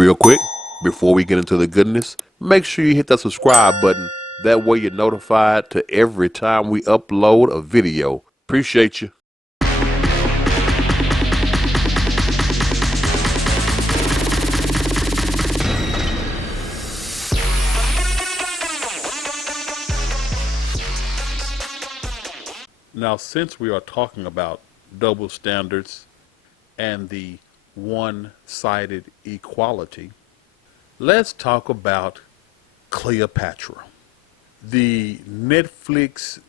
Real quick, before we get into the goodness, make sure you hit that subscribe button. That way you're notified to every time we upload a video. Appreciate you. Now, since we are talking about double standards and the one-sided equality, let's talk about Cleopatra, the Netflix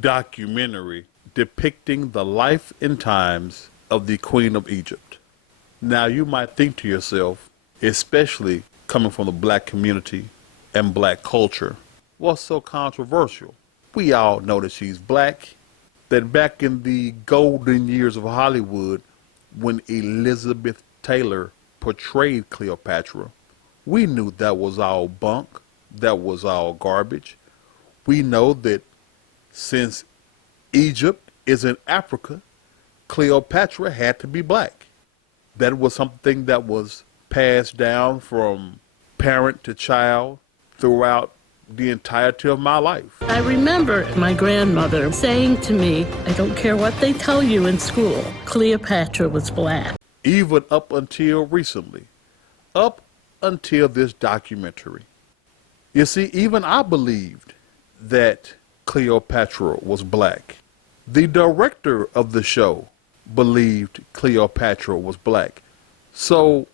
documentary depicting the life and times of the Queen of Egypt. Now, you might think to yourself, especially coming from the black community and black culture, what's so controversial? We all know that she's black, that back in the golden years of Hollywood, when Elizabeth Taylor portrayed Cleopatra, we knew that was all bunk, that was all garbage. We know that since Egypt is in Africa, Cleopatra had to be black. That was something that was passed down from parent to child throughout the entirety of my life. I remember my grandmother saying to me, I don't care what they tell you in school, Cleopatra was black. Even up until recently, up until this documentary. You see, even I believed that Cleopatra was black. The director of the show believed Cleopatra was black. So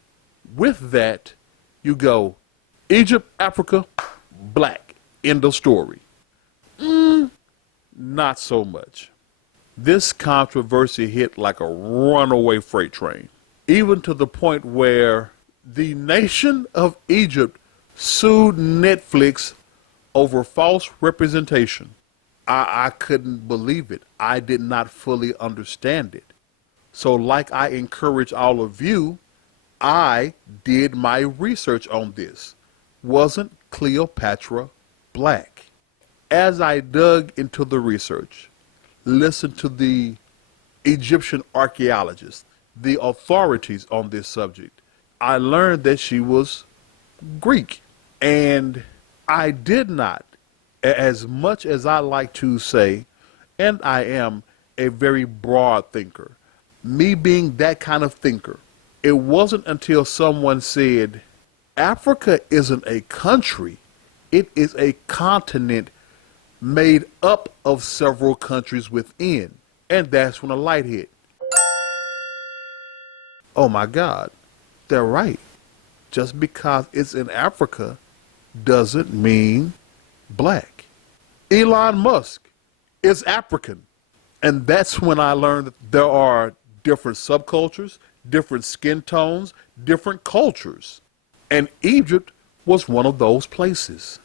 with that, you go, Egypt, Africa, black. End of story. Not so much. This controversy hit like a runaway freight train, even to the point where the nation of Egypt sued Netflix over false representation. I couldn't believe it. I did not fully understand it. So like I encourage all of you, I did my research on this. Wasn't Cleopatra black? As I dug into the research, listened to the Egyptian archaeologists, the authorities on this subject, I learned that she was Greek. And I did not, as much as I like to say, and I am a very broad thinker, me being that kind of thinker, it wasn't until someone said, Africa isn't a country, it is a continent made up of several countries within. And that's when a light hit. Oh my God, they're right. Just because it's in Africa doesn't mean black. Elon Musk is African. And that's when I learned that there are different subcultures, different skin tones, different cultures. And Egypt was one of those places.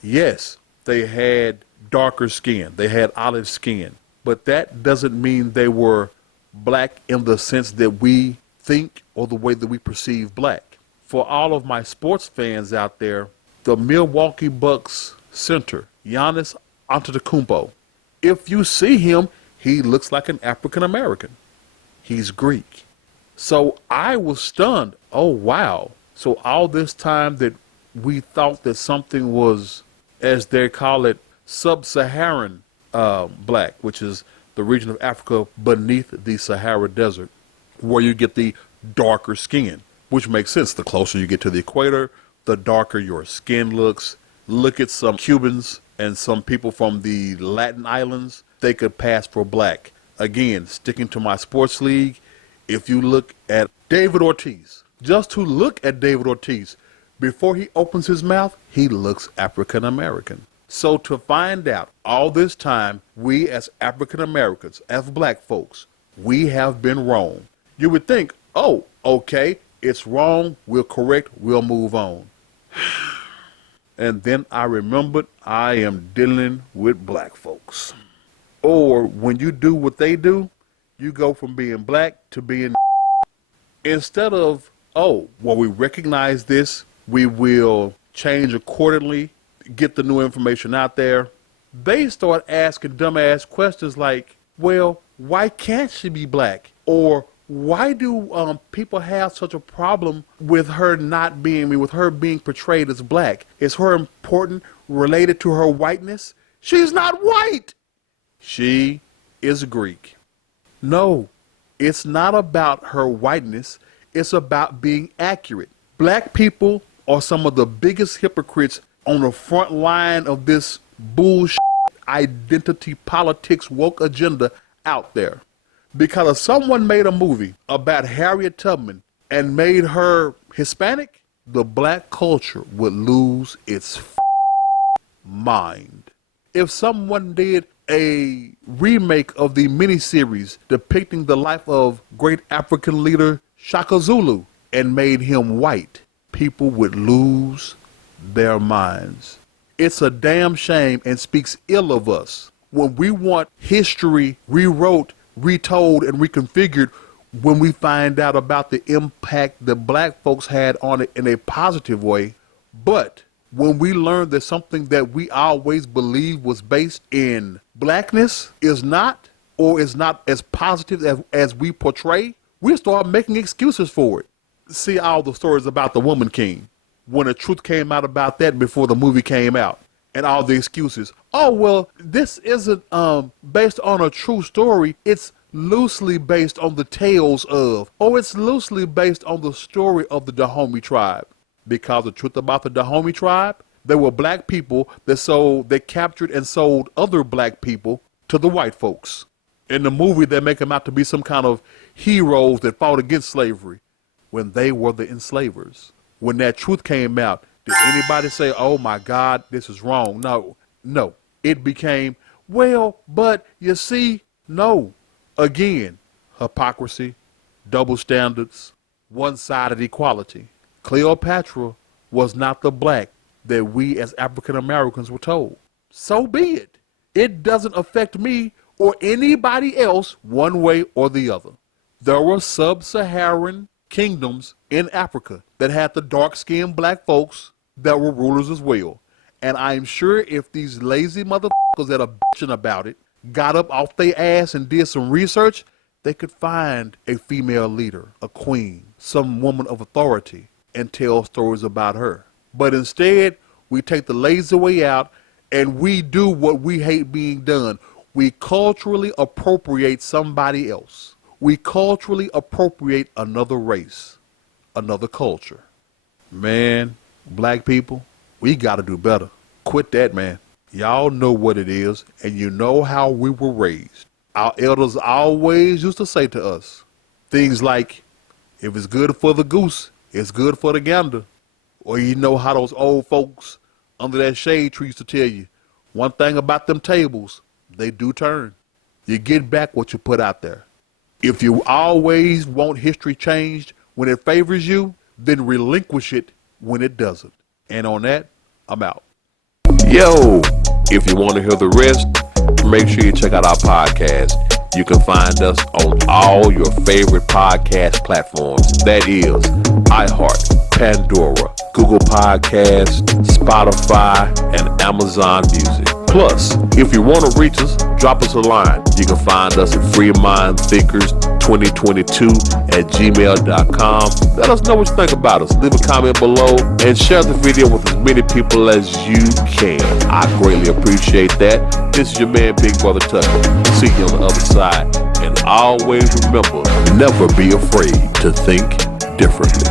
Yes, they had darker skin, they had olive skin, but that doesn't mean they were black in the sense that we think or the way that we perceive black. For all of my sports fans out there, the Milwaukee Bucks center, Giannis Antetokounmpo, if you see him, he looks like an African American. He's Greek. So I was stunned. Oh, wow. So all this time that we thought that something was, as they call it, sub-Saharan black, which is the region of Africa beneath the Sahara Desert, where you get the darker skin, which makes sense. The closer you get to the equator, the darker your skin looks. Look at some Cubans and some people from the Latin islands. They could pass for black. Again, sticking to my sports league, if you look at David Ortiz, just to look at David Ortiz, before he opens his mouth, he looks African American. So to find out all this time, we as African Americans, as black folks, we have been wrong. You would think, oh, okay, it's wrong, we'll correct, we'll move on. And then I remembered I am dealing with black folks. Or when you do what they do, you go from being black to being instead of, oh, well, we recognize this, we will change accordingly, get the new information out there. They start asking dumbass questions like, well, why can't she be black? Or Why do people have such a problem with her not being, with her being portrayed as black? Is her important related to her whiteness? She's not white. She is Greek. No, it's not about her whiteness. It's about being accurate. Black people are some of the biggest hypocrites on the front line of this bullshit identity politics woke agenda out there. Because if someone made a movie about Harriet Tubman and made her Hispanic, the black culture would lose its mind. If someone did a remake of the miniseries depicting the life of great African leader Shaka Zulu and made him white, people would lose their minds. It's a damn shame and speaks ill of us when we want history rewrote, retold, and reconfigured when we find out about the impact that black folks had on it in a positive way. But when we learn that something that we always believed was based in blackness is not, or is not as positive as we portray, we start making excuses for it. See all the stories about the Woman King, when the truth came out about that before the movie came out, and all the excuses. Oh, well, this isn't based on a true story. It's loosely based on the tales of, or it's loosely based on the story of the Dahomey tribe. Because the truth about the Dahomey tribe, there were black people that captured and sold other black people to the white folks. In the movie, they make them out to be some kind of heroes that fought against slavery when they were the enslavers. When that truth came out, did anybody say, oh my God, this is wrong? No. It became, well, but you see, no. Again, hypocrisy, double standards, one-sided equality. Cleopatra was not the black that we as African Americans were told. So be it. It doesn't affect me or anybody else one way or the other. There were sub-Saharan kingdoms in Africa that had the dark-skinned black folks that were rulers as well. And I'm sure if these lazy motherfuckers that are bitching about it got up off their ass and did some research, they could find a female leader, a queen, some woman of authority, and tell stories about her. But instead, we take the lazy way out and we do what we hate being done. We culturally appropriate somebody else. We culturally appropriate another race, another culture. Man, black people, we got to do better. Quit that, man. Y'all know what it is, and you know how we were raised. Our elders always used to say to us things like, if it's good for the goose, it's good for the gander. Or you know how those old folks under that shade tree used to tell you, one thing about them tables, they do turn. You get back what you put out there. If you always want history changed when it favors you, then relinquish it when it doesn't. And on that, I'm out. Yo, if you want to hear the rest, make sure you check out our podcast. You can find us on all your favorite podcast platforms. That is iHeart, Pandora, Google Podcasts, Spotify, and Amazon Music. Plus, if you want to reach us, drop us a line. You can find us at freemindthinkers2022@gmail.com. Let us know what you think about us. Leave a comment below and share the video with as many people as you can. I greatly appreciate that. This is your man, Big Brother Tucker. See you on the other side. And always remember, never be afraid to think differently.